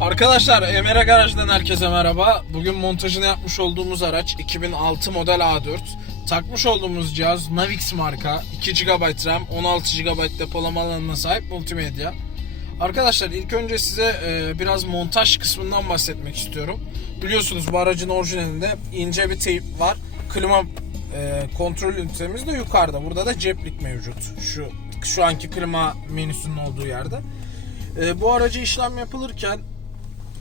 Arkadaşlar Emre Garaj'dan herkese merhaba. Bugün montajını yapmış olduğumuz araç 2006 model A4. Takmış olduğumuz cihaz Navix marka 2 GB RAM 16 GB depolama alanına sahip multimedya. Arkadaşlar ilk önce size e, biraz montaj kısmından bahsetmek istiyorum. Biliyorsunuz bu aracın orijinalinde ince bir teyp var. Klima e, kontrol ünitemiz de yukarıda. Burada da ceplik mevcut. Şu şu anki klima menüsünün olduğu yerde. E, bu aracı işlem yapılırken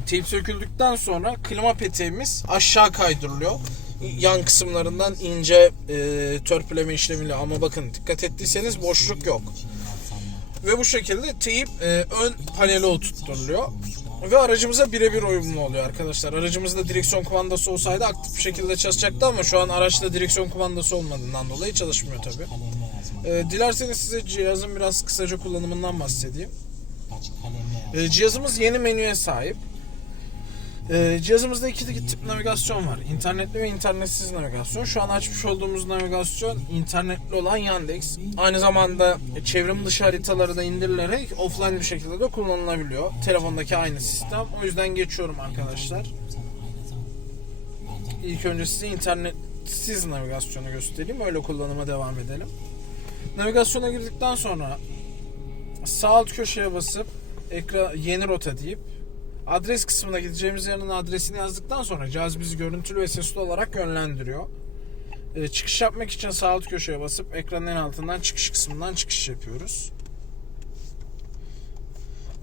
teyp söküldükten sonra klima peteğimiz aşağı kaydırılıyor. Yan kısımlarından ince e, törpüleme işlemiyle ama bakın dikkat ettiyseniz boşluk yok. Ve bu şekilde teyip e, ön panele oturtturuluyor. Ve aracımıza birebir uyumlu oluyor arkadaşlar. Aracımızda direksiyon kumandası olsaydı aktif bir şekilde çalışacaktı ama şu an araçta direksiyon kumandası olmadığından dolayı çalışmıyor tabi. E, dilerseniz size cihazın biraz kısaca kullanımından bahsedeyim. E, cihazımız yeni menüye sahip. Ee, cihazımızda iki tip navigasyon var. İnternetli ve internetsiz navigasyon. Şu an açmış olduğumuz navigasyon internetli olan Yandex. Aynı zamanda çevrim dışı haritaları da indirilerek offline bir şekilde de kullanılabiliyor. Telefondaki aynı sistem. O yüzden geçiyorum arkadaşlar. İlk önce size internetsiz navigasyonu göstereyim. Öyle kullanıma devam edelim. Navigasyona girdikten sonra sağ alt köşeye basıp ekran yeni rota deyip adres kısmına gideceğimiz yerin adresini yazdıktan sonra cihaz bizi görüntülü ve sesli olarak yönlendiriyor. Ee, çıkış yapmak için sağ alt köşeye basıp ekranın en altından çıkış kısmından çıkış yapıyoruz.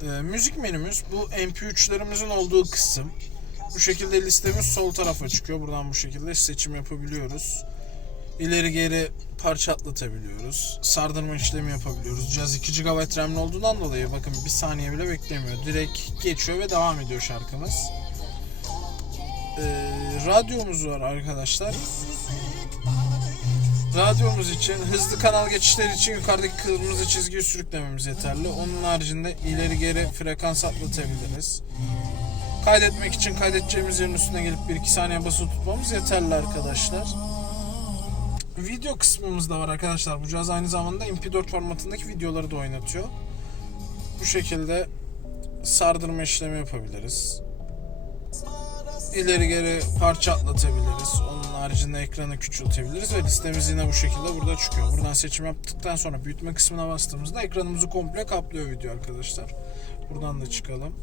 Ee, müzik menümüz bu MP3'lerimizin olduğu kısım. Bu şekilde listemiz sol tarafa çıkıyor. Buradan bu şekilde seçim yapabiliyoruz. İleri geri parça atlatabiliyoruz. Sardırma işlemi yapabiliyoruz. Cihaz 2 GB RAM'li olduğundan dolayı bakın bir saniye bile beklemiyor. Direkt geçiyor ve devam ediyor şarkımız. Ee, radyomuz var arkadaşlar. Radyomuz için hızlı kanal geçişleri için yukarıdaki kırmızı çizgiyi sürüklememiz yeterli. Onun haricinde ileri geri frekans atlatabiliriz. Kaydetmek için kaydedeceğimiz yerin üstüne gelip 1-2 saniye basılı tutmamız yeterli arkadaşlar video kısmımız da var arkadaşlar. Bu cihaz aynı zamanda MP4 formatındaki videoları da oynatıyor. Bu şekilde sardırma işlemi yapabiliriz. İleri geri parça atlatabiliriz. Onun haricinde ekranı küçültebiliriz ve listemiz yine bu şekilde burada çıkıyor. Buradan seçim yaptıktan sonra büyütme kısmına bastığımızda ekranımızı komple kaplıyor video arkadaşlar. Buradan da çıkalım.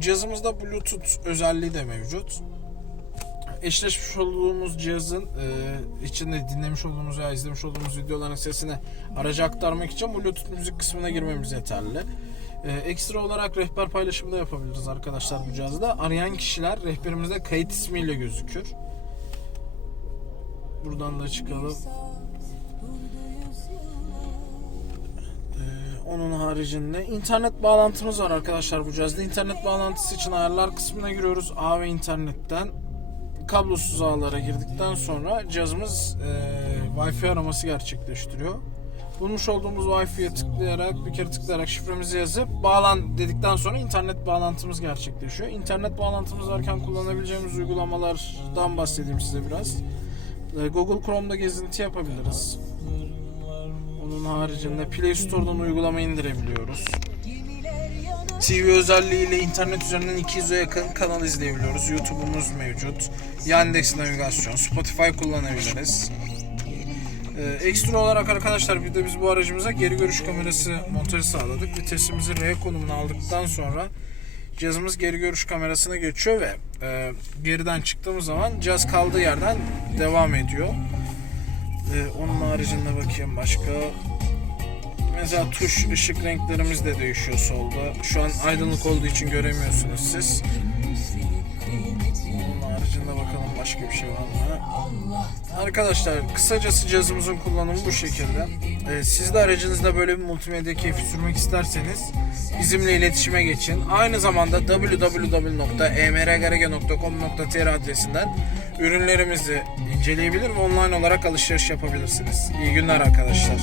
Cihazımızda Bluetooth özelliği de mevcut eşleşmiş olduğumuz cihazın e, içinde dinlemiş olduğumuz veya izlemiş olduğumuz videoların sesini araca aktarmak için Bluetooth müzik kısmına girmemiz yeterli. E, ekstra olarak rehber paylaşımı da yapabiliriz arkadaşlar bu cihazda. Arayan kişiler rehberimizde kayıt ismiyle gözükür. Buradan da çıkalım. Ee, Onun haricinde internet bağlantımız var arkadaşlar bu cihazda. İnternet bağlantısı için ayarlar kısmına giriyoruz. A ve internetten kablosuz ağlara girdikten sonra cihazımız e, Wi-Fi araması gerçekleştiriyor. Bulmuş olduğumuz Wi-Fi'ye tıklayarak bir kere tıklayarak şifremizi yazıp bağlan dedikten sonra internet bağlantımız gerçekleşiyor. İnternet bağlantımız varken kullanabileceğimiz uygulamalardan bahsedeyim size biraz. E, Google Chrome'da gezinti yapabiliriz. Onun haricinde Play Store'dan uygulama indirebiliyoruz. TV özelliğiyle internet üzerinden 200'e yakın kanal izleyebiliyoruz. YouTube'umuz mevcut. Yandex navigasyon, Spotify kullanabiliriz. Ee, ekstra olarak arkadaşlar bir de biz bu aracımıza geri görüş kamerası montajı sağladık. Vitesimizi R konumuna aldıktan sonra cihazımız geri görüş kamerasına geçiyor ve e, geriden çıktığımız zaman cihaz kaldığı yerden devam ediyor. Ee, onun haricinde bakayım başka Mesela tuş ışık renklerimiz de değişiyor solda. Şu an aydınlık olduğu için göremiyorsunuz siz. Onun haricinde bakalım başka bir şey var mı? Arkadaşlar kısacası cihazımızın kullanımı bu şekilde. Ee, siz de aracınızda böyle bir multimedya keyfi sürmek isterseniz bizimle iletişime geçin. Aynı zamanda www.emrgarage.com.tr adresinden ürünlerimizi inceleyebilir ve online olarak alışveriş yapabilirsiniz. İyi günler arkadaşlar.